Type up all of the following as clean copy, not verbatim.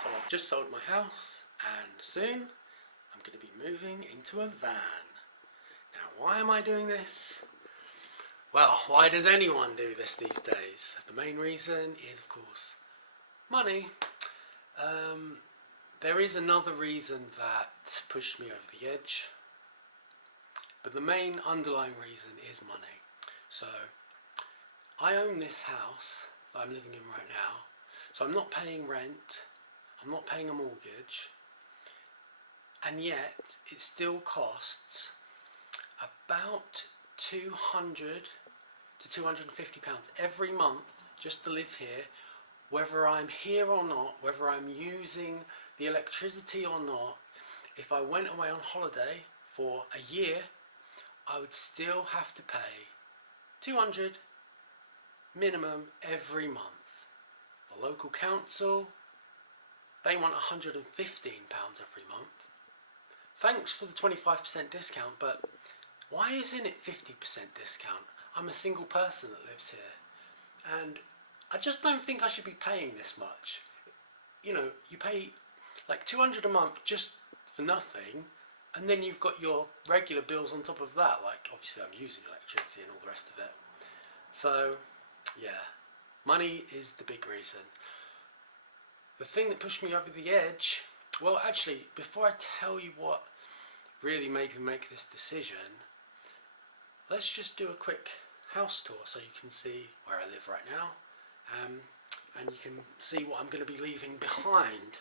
So I've just sold my house and soon I'm going to be moving into a van. Now why am I doing this? Well, why does anyone do this these days? The main reason is of course money. There is another reason that pushed me over the edge, but the main underlying reason is money. So I own this house that I'm living in right now, so I'm not paying rent, I'm not paying a mortgage, and yet it still costs about £200 to £250 every month just to live here, whether I'm here or not, whether I'm using the electricity or not. If I went away on holiday for a year, I would still have to pay £200 minimum every month. The local council, they want £115 every month. Thanks for the 25% discount, but why isn't it 50% discount? I'm a single person that lives here, and I just don't think I should be paying this much. You know, you pay like £200 a month just for nothing, and then you've got your regular bills on top of that, like obviously I'm using electricity and all the rest of it. So yeah, money is the big reason. The thing that pushed me over the edge, well actually before I tell you what really made me make this decision, let's just do a quick house tour so you can see where I live right now, and you can see what I'm going to be leaving behind.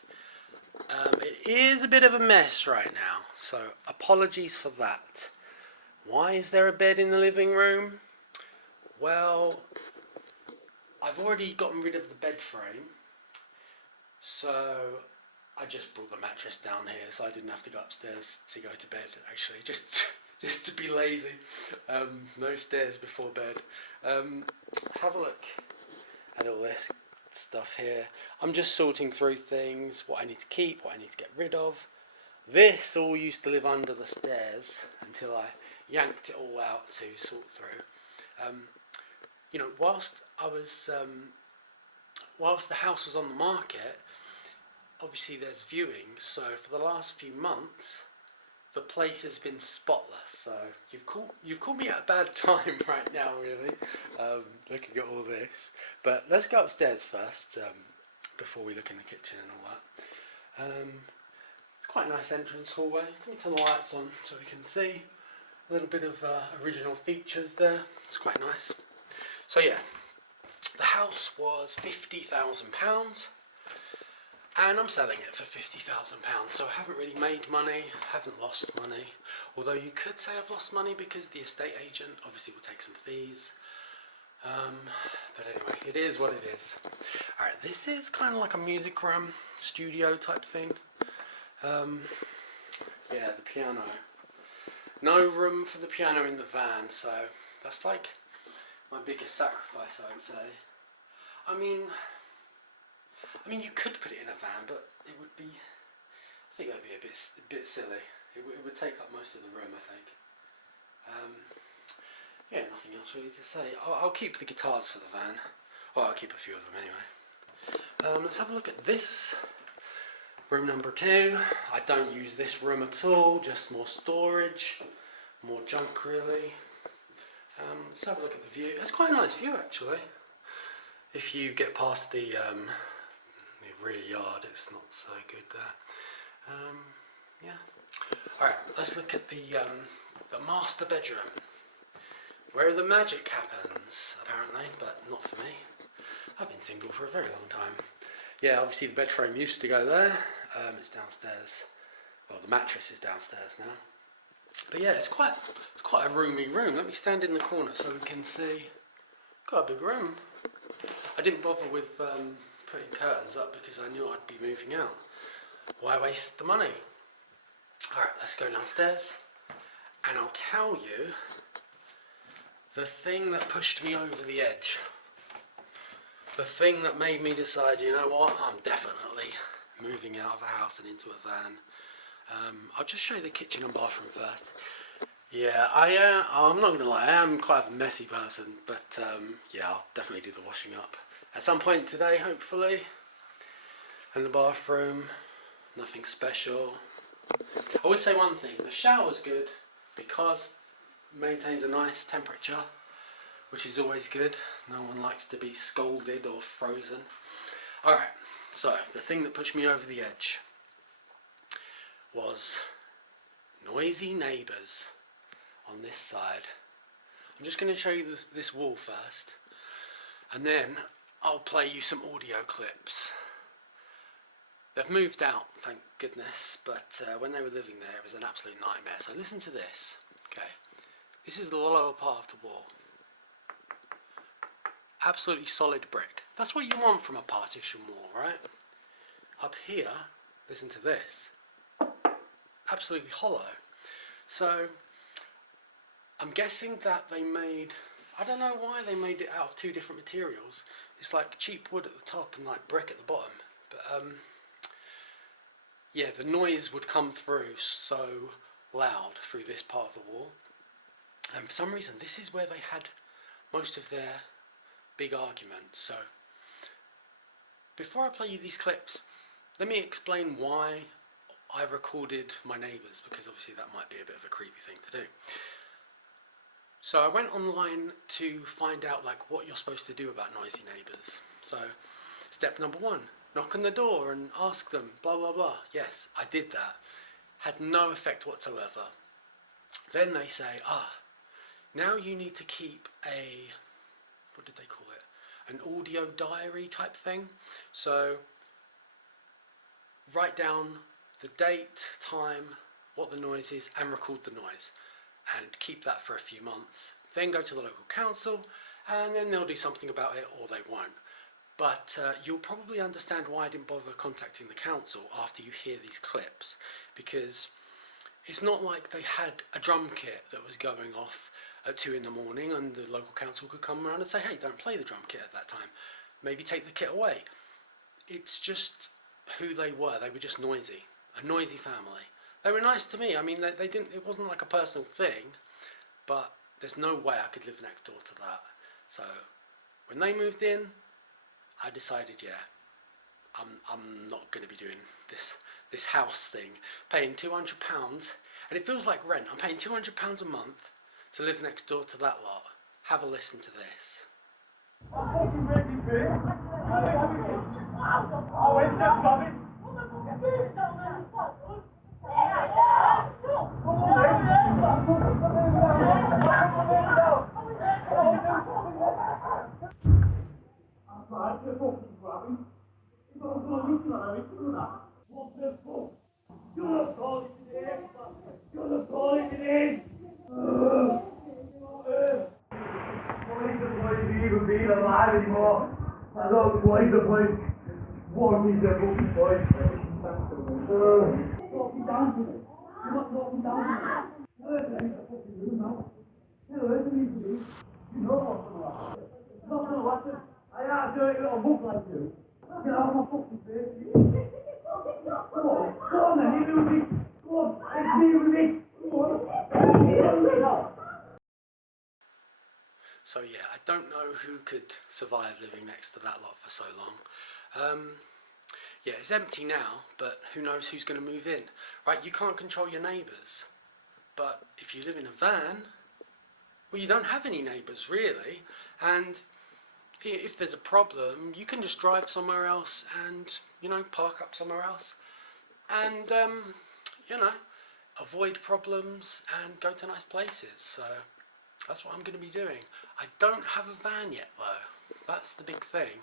It is a bit of a mess right now, so apologies for that. Why is there a bed in the living room? Well, I've already gotten rid of the bed frame, so I just brought the mattress down here, so I didn't have to go upstairs to go to bed, actually, just to be lazy. No stairs before bed. Have a look at all this stuff here. I'm just sorting through things, what I need to keep, what I need to get rid of. This all used to live under the stairs until I yanked it all out to sort through. You know, whilst the house was on the market, obviously there's viewing, so for the last few months the place has been spotless. So you've called me at a bad time right now, really, looking at all this. But let's go upstairs first, before we look in the kitchen and all that. It's quite a nice entrance hallway. Let me turn the lights on so we can see a little bit of original features there. It's quite nice. So yeah, the house was £50,000. And I'm selling it for £50,000, so I haven't really made money, haven't lost money. Although you could say I've lost money because the estate agent obviously will take some fees. But anyway, it is what it is. Alright, this is kind of like a music room, studio type thing. Yeah, the piano. No room for the piano in the van, so that's like my biggest sacrifice, I would say. I mean, you could put it in a van, but it would be, I think that would be a bit silly. It would take up most of the room, I think. Yeah, nothing else really to say. I'll keep the guitars for the van. Well, I'll keep a few of them anyway. Let's have a look at this. Room number 2. I don't use this room at all, just more storage, more junk really. Let's have a look at the view. It's quite a nice view actually. If you get past the rear yard, it's not so good there. Yeah. Alright, let's look at the master bedroom, where the magic happens, apparently, but not for me. I've been single for a very long time. Yeah, obviously the bed frame used to go there. It's downstairs. Well, the mattress is downstairs now. But yeah, it's quite a roomy room. Let me stand in the corner so we can see. Got a big room. I didn't bother with putting curtains up because I knew I'd be moving out. Why waste the money? Alright, let's go downstairs and I'll tell you the thing that pushed me over the edge. The thing that made me decide, you know what, I'm definitely moving out of a house and into a van. I'll just show you the kitchen and bathroom first. Yeah, I'm not going to lie, I am quite a messy person, but yeah, I'll definitely do the washing up at some point today, hopefully. And the bathroom, nothing special. I would say one thing, the shower's good because it maintains a nice temperature, which is always good. No one likes to be scalded or frozen. Alright, so the thing that pushed me over the edge was noisy neighbours on this side. I'm just going to show you this wall first, and then I'll play you some audio clips. They've moved out, thank goodness, but when they were living there it was an absolute nightmare. So listen to this, okay. This is the lower part of the wall. Absolutely solid brick. That's what you want from a partition wall, right? Up here, listen to this. Absolutely hollow. So I'm guessing that they made, I don't know why they made it out of two different materials. It's like cheap wood at the top and like brick at the bottom. But yeah, the noise would come through so loud through this part of the wall. And for some reason, this is where they had most of their big arguments. So before I play you these clips, let me explain why I recorded my neighbours, because obviously that might be a bit of a creepy thing to do. So I went online to find out like what you're supposed to do about noisy neighbours. So step number 1, knock on the door and ask them, blah blah blah. Yes, I did that. Had no effect whatsoever. Then they say, now you need to keep a, what did they call it? An audio diary type thing. So write down the date, time, what the noise is, and record the noise. And keep that for a few months. Then go to the local council, and then they'll do something about it, or they won't. But you'll probably understand why I didn't bother contacting the council after you hear these clips, because it's not like they had a drum kit that was going off at 2 in the morning and the local council could come around and say, hey, don't play the drum kit at that time, maybe take the kit away. It's just who they were just noisy, a noisy family. They were nice to me. I mean, they didn't, it wasn't like a personal thing, but there's no way I could live next door to that. So when they moved in, I decided, yeah, I'm not going to be doing this house thing, paying £200, and it feels like rent. I'm paying £200 a month to live next door to that lot. Have a listen to this. So yeah, I don't know who could survive living next to that lot for so long. Yeah, it's empty now, but who knows who's going to move in, right? You can't control your neighbours, but if you live in a van, well, you don't have any neighbours really, and if there's a problem, you can just drive somewhere else and, you know, park up somewhere else and, you know, avoid problems and go to nice places. So that's what I'm going to be doing. I don't have a van yet though. That's the big thing.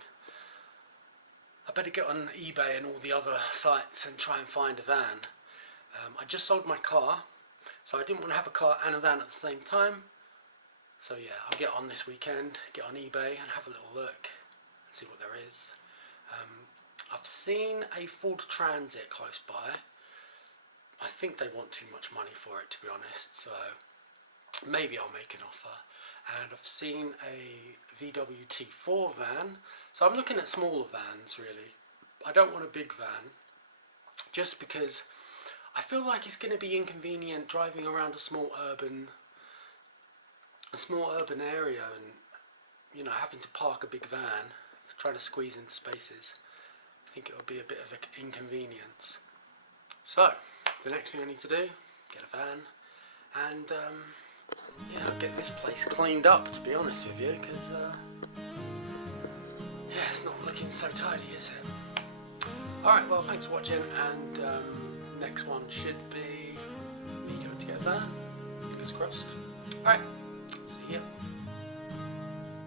I better get on eBay and all the other sites and try and find a van. I just sold my car, so I didn't want to have a car and a van at the same time. So yeah, I'll get on this weekend, get on eBay and have a little look and see what there is. I've seen a Ford Transit close by. I think they want too much money for it, to be honest, so maybe I'll make an offer. And I've seen a VW T4 van, so I'm looking at smaller vans really. I don't want a big van, just because I feel like it's going to be inconvenient driving around a small urban area and, you know, having to park a big van, trying to squeeze into spaces. I think it would be a bit of an inconvenience. So the next thing I need to do, get a van, and yeah, I'll get this place cleaned up, to be honest with you, because yeah, it's not looking so tidy, is it? Alright, well, thanks for watching, and next one should be me going to get a van. Fingers crossed. Alright.